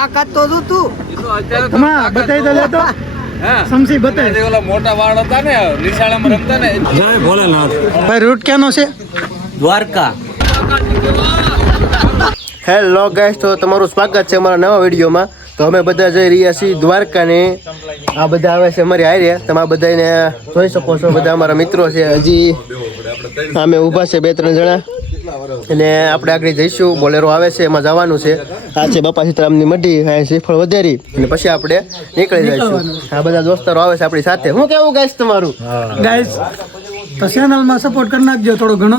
તાકાત તો જો તું હમણાં બતાવી તો લેતો સમસી બતાવી ઓલા મોટા વાળ હતા ને નિશાળામાં રમતા ને જય ભોલેનાથ. ભાઈ રૂટ ક્યાંનો છે? દ્વારકા. હેલો ગાઈસ, તો તમારું સ્વાગત છે અમારા નવા વિડીયોમાં. તો અમે બધા જઈ રહ્યા છીએ દ્વારકા ને આ બધા આવે છે અમારી હારે. તમે આ બધાને જોઈ શકો છો, બધા અમારા મિત્રો છે. હજી અમે ઊભા છે 2-3 જણા અને આપણે આગળ જઈશું. બોલેરો આવે છે, એમાં જવાનું છે. આ છે બાપા સીતારામની મઢી, આ શ્રીફળ વધારી અને પછી આપણે નીકળી જઈશું. આ બધા દોસ્તારો આવે છે આપણી સાથે. હું કેવું ગાઈસ તમારું? ગાઈસ તો ચેનલમાં સપોર્ટ કરી નાખજો થોડો ઘણો.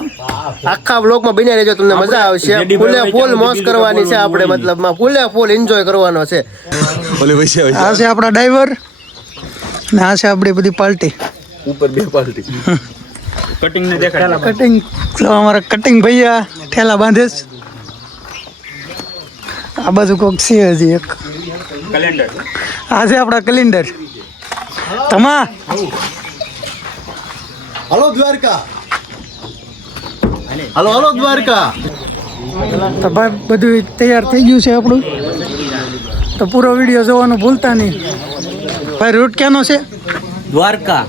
આખા વ્લોગમાં બની રહેજો, તમને મજા આવશે. ફૂલે ફૂલ મોજ કરવાની છે આપણે, મતલબમાં ફૂલે ફૂલ એન્જોય કરવાનો છે. આ છે આપણા ડ્રાઈવર ને આ છે આપણી બધી પાર્ટી. ઉપર 2 પાલટી કટિંગ ને દેખાડ. કટિંગ અમારા કટિંગ ભૈયા ઠેલા બાંધે છે. આ બાજુ કોક છે હજી એક કેલેન્ડર. આ છે આપણા કેલેન્ડર. તમા હલો દ્વારકા, હલો દ્વારકા. તો ભાઈ બધું તૈયાર થઈ ગયું છે આપણું. તો પૂરો વિડીયો જોવાનું ભૂલતા નહીં. ભાઈ રૂટ ક્યાંનો છે? દ્વારકા.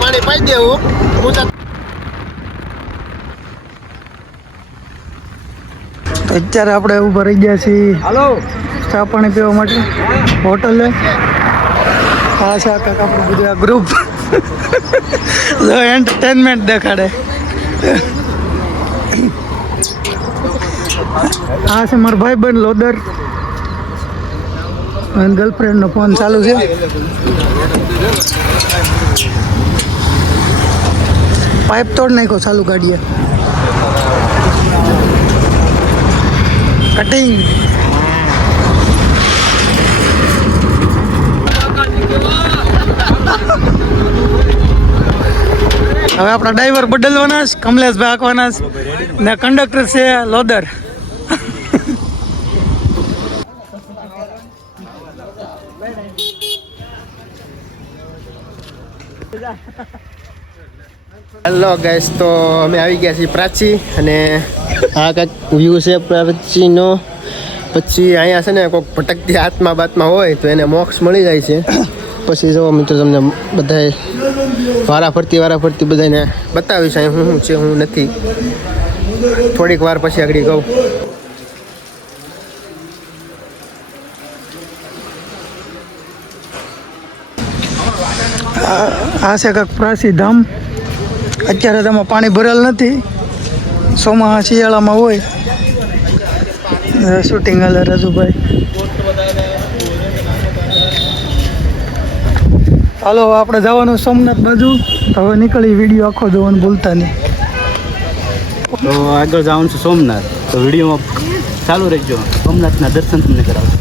પાણી પાઈ દેવું. તો અત્યારે આપણે ઊભા રહી ગયા છીએ ચા પાણી પીવા માટે હોટલે. આ છે આખા આપણું બધું આ ગ્રુપ એન્ટરટેનમેન્ટ દેખાડે. આ છે મારો ભાઈબંધ લોદર, ગર્લફ્રેન્ડનો ફોન ચાલુ છે. પાઇપ તોડ નાખો, ચાલુ કાઢીએ. કટિંગ. હવે આપણા ડ્રાઈવર બદલવાના છે, કમલેશભાઈ આંકવાના છે ને કંડક્ટર છે લોદર. હેલો ગાઈસ, તો અમે આવી ગયા છીએ પ્રાચી અને આ કાંઈક વ્યૂ છે પ્રાચીનો. પછી અહીંયા છે ને કોઈક ભટકતી આત્મા બાત્મા હોય તો એને મોક્ષ મળી જાય છે. પછી જો મિત્રો તમને બધાએ વારા ફરતી બધાને બતાવીશ અહીં હું છે હું નથી. થોડીક વાર પછી આગળ કહું. આ છે કાંઈક પ્રાચી ધામ. અત્યારે તેમાં પાણી ભરેલ નથી, ચોમાસા શિયાળામાં હોય. શૂટિંગ હાલે રાજુભાઈ. હાલો આપણે જવાનું સોમનાથ બાજુ. હવે નીકળી, વિડીયો આખો જોવાનું ભૂલતા નહીં. તો આગળ જવાનું છે સોમનાથ, તો વિડીયોમાં ચાલુ રહેજો. સોમનાથના દર્શન તમને કરાવજો.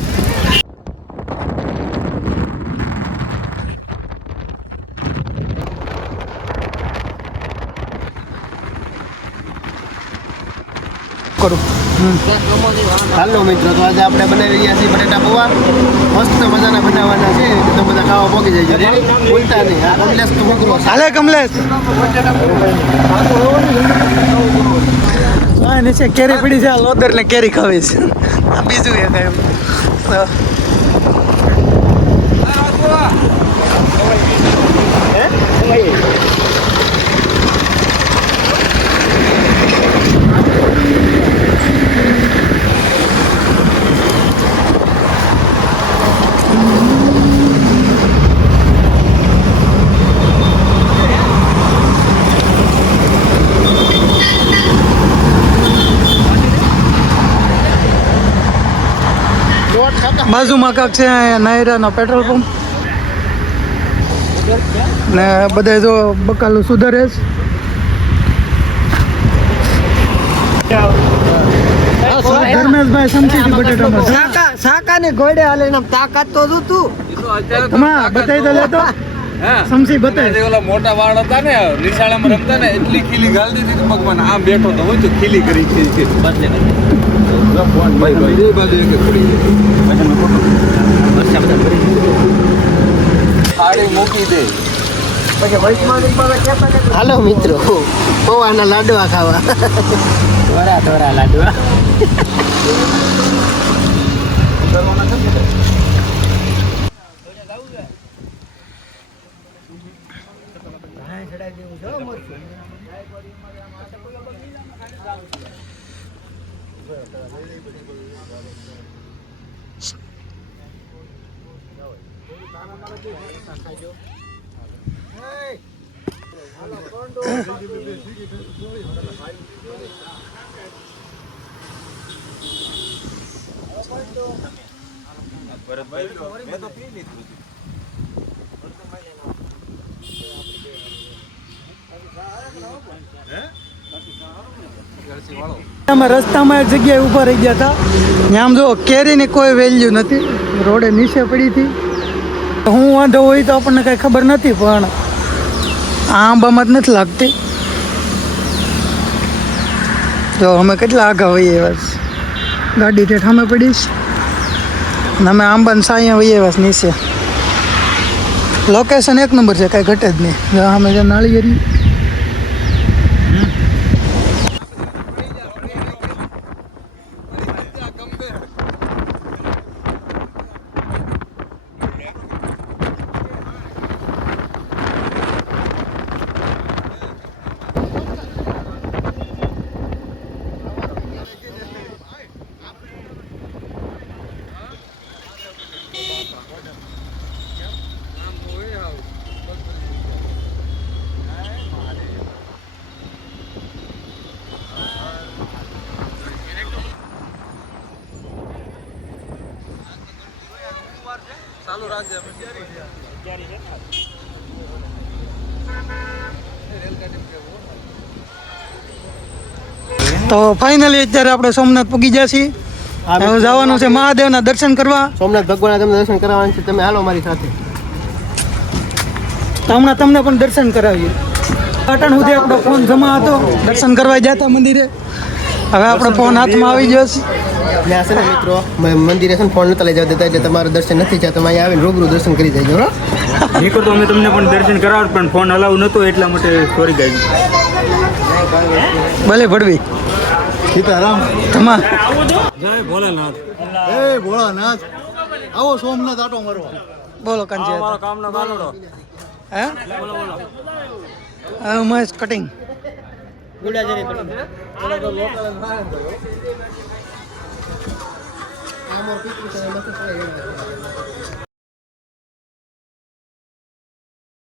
હાલો મિત્રો, તો આજે આપણે બનાવી રહ્યા છીએ બટેટા પૌવા. મસ્ત મજાના બનાવવાના છે, તો બધા ખાવા પોગી જાય. રેડી, બોલતા નહીં. આ કમલેશ તો મોકલો. હાલે કમલેશ. હા, નીચે કેરી પડી છે. આ લોદર ને કેરી ખાવી છે. આ બીજું એક એમ. બાજુમાં કાંક છે નાયરાનો પેટ્રોલ પંપ ને બધા જો બકાલું સુધારે છે. ધર્મેશભાઈ સમજી બટેટામાં સાકા ને ઘોડે હાલે એમ તાકાત તો જો તું તમા બતાવી તો લેતો સમસી બતાવી ઓલા મોટા વાળ હતા ને નિશાળામાં રમતા ને એટલી ખીલી ગાલ દીધી કે ભગવાન આમ બેઠો તો હું ખીલી કરી બદલે મૂકી દે. હાલો મિત્રો પૌવાના લાડવા ખાવા. થોડા લાડવા અમે રસ્તામાં એક જગ્યાએ ઊભા રહી ગયા હતા. ત્યાં આમ જો કેરીની કોઈ વેલ્યુ નથી, રોડે નીચે પડી હતી. હું વાંધો હોય તો આપણને કાંઈ ખબર નથી, પણ આ આંબામાં જ નથી લાગતી. જો અમે કેટલા આગા હોઈએ એવા ગાડી તે ઠામે પડીશ ને અમે આંબાને સાયા હોઈએ એવા નીચે. લોકેશન એક નંબર છે, કાંઈ ઘટે જ નહીં. જો અમે જે નાળિયેરી તો ફાઇનલી અત્યારે આપણે સોમનાથ પૂગી ગયા છીએ. હવે જવાનું છે મહાદેવના દર્શન કરવા. સોમનાથ ભગવાનના તમને દર્શન કરાવવાનું છે, તમે હાલો મારી સાથે. તો હમણાં તમને પણ દર્શન કરાવીએ. પાટણ સુધી આપણો ફોન જમા હતો, દર્શન કરવા ગયા હતા મંદિરે. હવે આપણો ફોન હાથમાં આવી ગયો છે. ત્યાં છે ને મિત્રો મંદિરે છે ને ફોન નતા લઈ જવા દેતા, એટલે તમારું દર્શન નથી થયા. તમે અહીંયા આવીને રૂબરૂ દર્શન કરી દેજો. નીકળ તો અમે તમને પણ દર્શન કરાવ, પણ ફોન અલાવ નતો એટલા માટે સોરી ગાઈ. ભલે ભડવી સીતારામ. તમા જય ભોલેનાથ. એ ભોળાનાથ આવો સોમનાથ આટો મારવા. બોલો કાંજી કામનો ગાલોડો. હે મસ્ત કટિંગ.